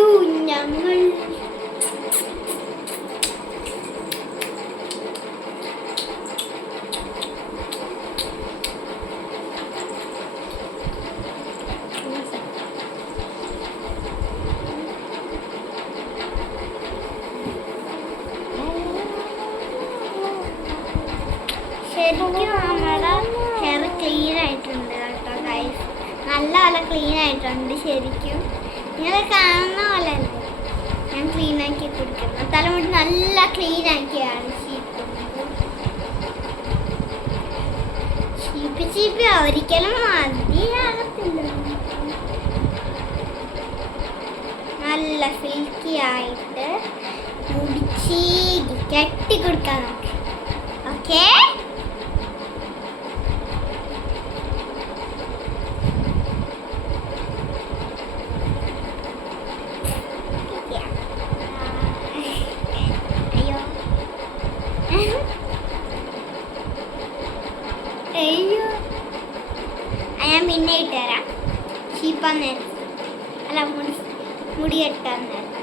കുളിച്ചു ഞങ്ങൾ. ശരിക്കും നമ്മുടെ ഹെയർ ക്ലീൻ ആയിട്ടുണ്ട് കേട്ടോ ഗൈസ്. നല്ല ക്ലീൻ ആയിട്ടുണ്ട് ശരിക്കും. നിങ്ങൾ കാണുന്ന പോലെ അല്ലേ ഞാൻ ക്ലീൻ ആക്കി കൊടുക്കുന്നത്. തലമുടി നല്ല ക്ലീൻ ആക്കിയാണ് ചീപ്പി ഒരിക്കലും മതിയാകത്തില്ല. നല്ല സിൽക്കി ആയിട്ട് മുടിച്ച് കെട്ടി കൊടുക്കാൻ നമുക്ക്. ഓക്കേ, ഞാൻ പിന്നെ ഇട്ടുതരാം. ചീപ്പാൻ നേരം അല്ല മുടി കെട്ടാൻ നേരം.